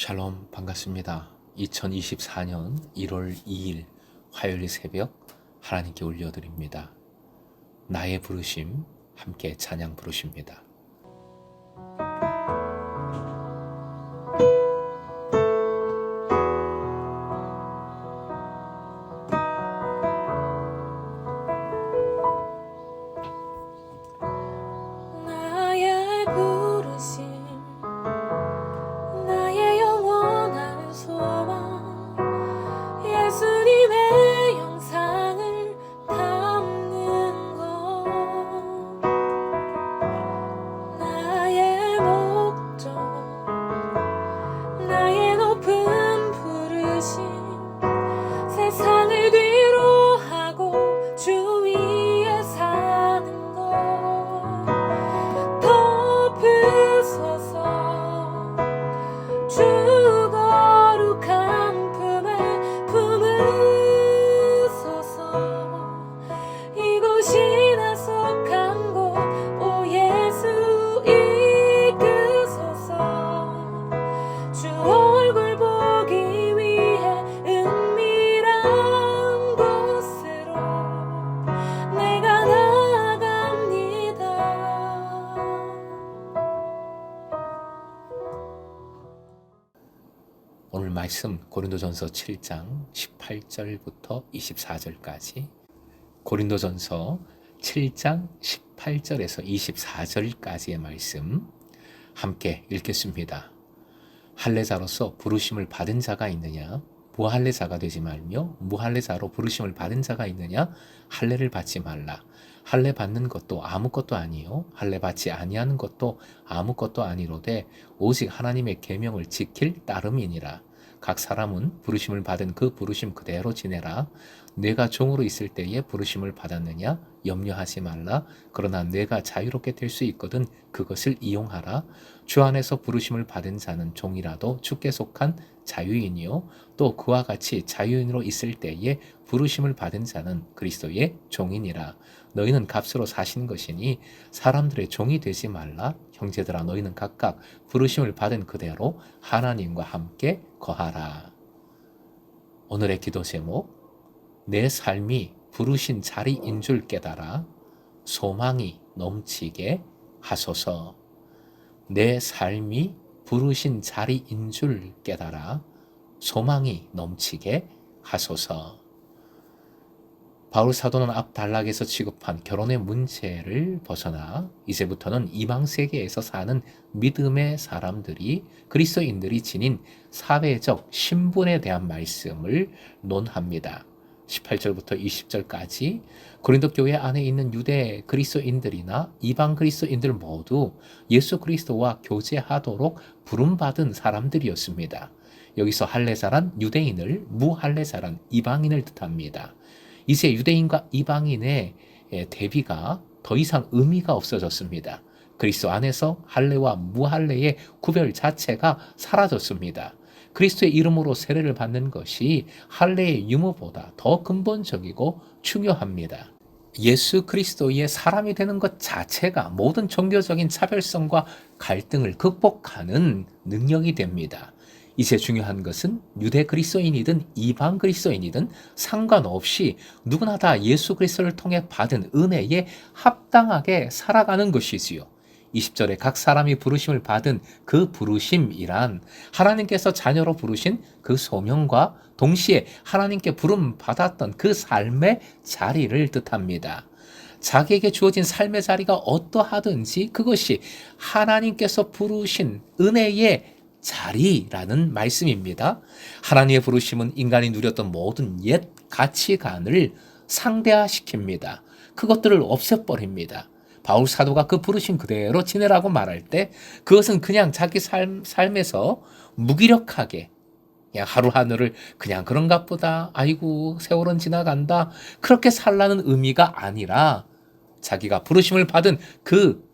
샬롬 반갑습니다. 2024년 1월 2일 화요일 새벽 하나님께 올려드립니다. 나의 부르심 함께 찬양 부르십니다. 나의 부르심 나의 영원한 소망 예수님의 영상을 담는 것 나의 목적 나의 높은 부르심 세상을 뒤로 하고 주 위에 사는 것 덮으소서 주 거룩한 품에 품으소서 이곳이 나 속한 곳 오 예수 이끄소서 주 얼굴 보기 위해 은밀한 곳으로 내가 나아갑니다. 오늘 말씀 고린도전서 7장 18절부터 24절까지 고린도전서 7장 18절에서 24절까지의 말씀 함께 읽겠습니다. 할례자로서 부르심을 받은 자가 있느냐? 무할례자가 되지 말며 무할례자로 부르심을 받은 자가 있느냐? 할례를 받지 말라. 할례 받는 것도 아무것도 아니요 할례 받지 아니하는 것도 아무것도 아니로되 오직 하나님의 계명을 지킬 따름이니라. 각 사람은 부르심을 받은 그 부르심 그대로 지내라. 내가 종으로 있을 때에 부르심을 받았느냐? 염려하지 말라. 그러나 내가 자유롭게 될 수 있거든 그것을 이용하라. 주 안에서 부르심을 받은 자는 종이라도 주께 속한 자유인이요 또 그와 같이 자유인으로 있을 때에 부르심을 받은 자는 그리스도의 종이니라. 너희는 값으로 사신 것이니 사람들의 종이 되지 말라. 형제들아 너희는 각각 부르심을 받은 그대로 하나님과 함께 거하라. 오늘의 기도 제목 내 삶이 부르신 자리인 줄 깨달아 소망이 넘치게 하소서. 내 삶이 부르신 자리인 줄 깨달아 소망이 넘치게 하소서. 바울 사도는 앞 단락에서 취급한 결혼의 문제를 벗어나 이제부터는 이방 세계에서 사는 믿음의 사람들이 그리스도인들이 지닌 사회적 신분에 대한 말씀을 논합니다. 18절부터 20절까지 고린도 교회 안에 있는 유대 그리스도인들이나 이방 그리스도인들 모두 예수 그리스도와 교제하도록 부름받은 사람들이었습니다. 여기서 할례자란 유대인을, 무할례자란 이방인을 뜻합니다. 이제 유대인과 이방인의 대비가 더 이상 의미가 없어졌습니다. 그리스도 안에서 할례와 무할례의 구별 자체가 사라졌습니다. 그리스도의 이름으로 세례를 받는 것이 할례의 유무보다 더 근본적이고 중요합니다. 예수 그리스도의 사람이 되는 것 자체가 모든 종교적인 차별성과 갈등을 극복하는 능력이 됩니다. 이제 중요한 것은 유대 그리스도인이든 이방 그리스도인이든 상관없이 누구나 다 예수 그리스도를 통해 받은 은혜에 합당하게 살아가는 것이지요. 20절에 각 사람이 부르심을 받은 그 부르심이란 하나님께서 자녀로 부르신 그 소명과 동시에 하나님께 부름 받았던 그 삶의 자리를 뜻합니다. 자기에게 주어진 삶의 자리가 어떠하든지 그것이 하나님께서 부르신 은혜의 자리라는 말씀입니다. 하나님의 부르심은 인간이 누렸던 모든 옛 가치관을 상대화시킵니다. 그것들을 없애버립니다. 바울 사도가 그 부르심 그대로 지내라고 말할 때 그것은 그냥 자기 삶에서 무기력하게 그냥 하루하루를 그냥 그런가 보다 아이고 세월은 지나간다 그렇게 살라는 의미가 아니라 자기가 부르심을 받은 그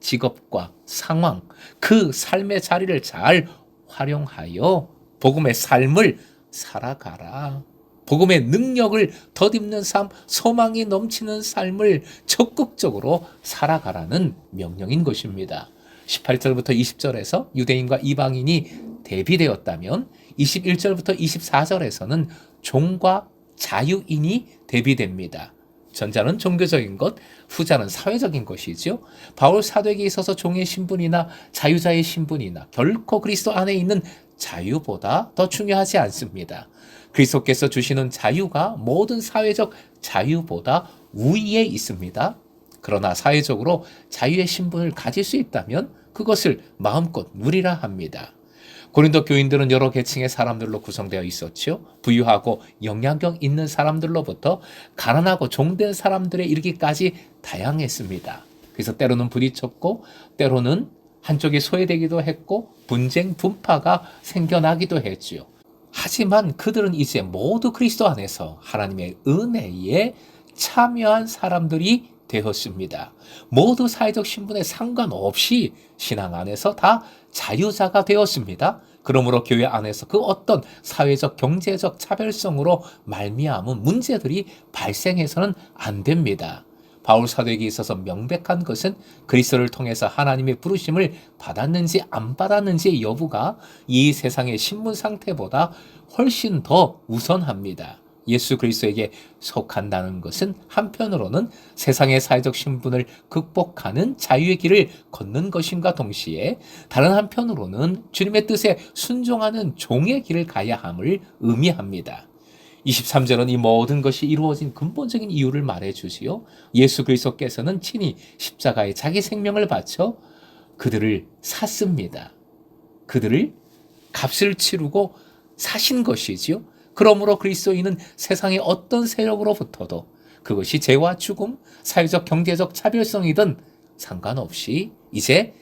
직업과 상황, 그 삶의 자리를 잘 활용하여 복음의 삶을 살아가라. 복음의 능력을 덧입는 삶, 소망이 넘치는 삶을 적극적으로 살아가라는 명령인 것입니다. 18절부터 20절에서 유대인과 이방인이 대비되었다면 21절부터 24절에서는 종과 자유인이 대비됩니다. 전자는 종교적인 것, 후자는 사회적인 것이죠. 바울 사도에게 있어서 종의 신분이나 자유자의 신분이나 결코 그리스도 안에 있는 자유보다 더 중요하지 않습니다. 그리스도께서 주시는 자유가 모든 사회적 자유보다 우위에 있습니다. 그러나 사회적으로 자유의 신분을 가질 수 있다면 그것을 마음껏 누리라 합니다. 고린도 교인들은 여러 계층의 사람들로 구성되어 있었죠. 부유하고 영향력 있는 사람들로부터 가난하고 종된 사람들에 이르기까지 다양했습니다. 그래서 때로는 부딪혔고 때로는 한쪽이 소외되기도 했고 분쟁, 분파가 생겨나기도 했지요. 하지만 그들은 이제 모두 그리스도 안에서 하나님의 은혜에 참여한 사람들이 되었습니다. 모두 사회적 신분에 상관없이 신앙 안에서 다 자유자가 되었습니다. 그러므로 교회 안에서 그 어떤 사회적 경제적 차별성으로 말미암은 문제들이 발생해서는 안 됩니다. 바울 사도에게 있어서 명백한 것은 그리스도를 통해서 하나님의 부르심을 받았는지 안 받았는지의 여부가 이 세상의 신분 상태보다 훨씬 더 우선합니다. 예수 그리스도에게 속한다는 것은 한편으로는 세상의 사회적 신분을 극복하는 자유의 길을 걷는 것임과 동시에 다른 한편으로는 주님의 뜻에 순종하는 종의 길을 가야 함을 의미합니다. 23절은 이 모든 것이 이루어진 근본적인 이유를 말해주지요. 예수 그리스도께서는 친히 십자가에 자기 생명을 바쳐 그들을 샀습니다. 그들을 값을 치르고 사신 것이지요. 그러므로 그리스도인은 세상의 어떤 세력으로부터도 그것이 죄와 죽음, 사회적 경제적 차별성이든 상관없이 이제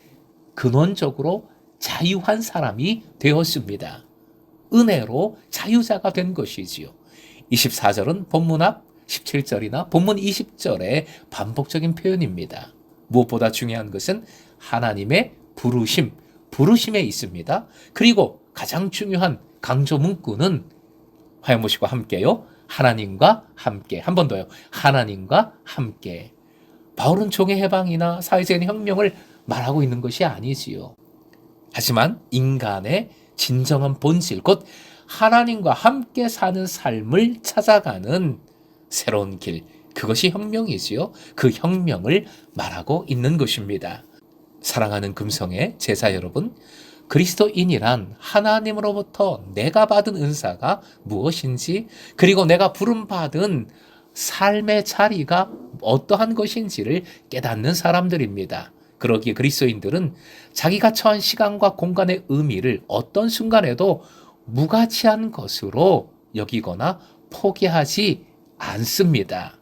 근원적으로 자유한 사람이 되었습니다. 은혜로 자유자가 된 것이지요. 24절은 본문 앞 17절이나 본문 20절의 반복적인 표현입니다. 무엇보다 중요한 것은 하나님의 부르심에 있습니다. 그리고 가장 중요한 강조 문구는 화형 보시고 함께요. 하나님과 함께. 한 번 더요. 하나님과 함께. 바울은 종의 해방이나 사회적인 혁명을 말하고 있는 것이 아니지요. 하지만 인간의 진정한 본질, 곧 하나님과 함께 사는 삶을 찾아가는 새로운 길, 그것이 혁명이지요. 그 혁명을 말하고 있는 것입니다. 사랑하는 금성의 제자 여러분, 그리스도인이란 하나님으로부터 내가 받은 은사가 무엇인지, 그리고 내가 부름받은 삶의 자리가 어떠한 것인지를 깨닫는 사람들입니다. 그러기에 그리스도인들은 자기가 처한 시간과 공간의 의미를 어떤 순간에도 무가치한 것으로 여기거나 포기하지 않습니다.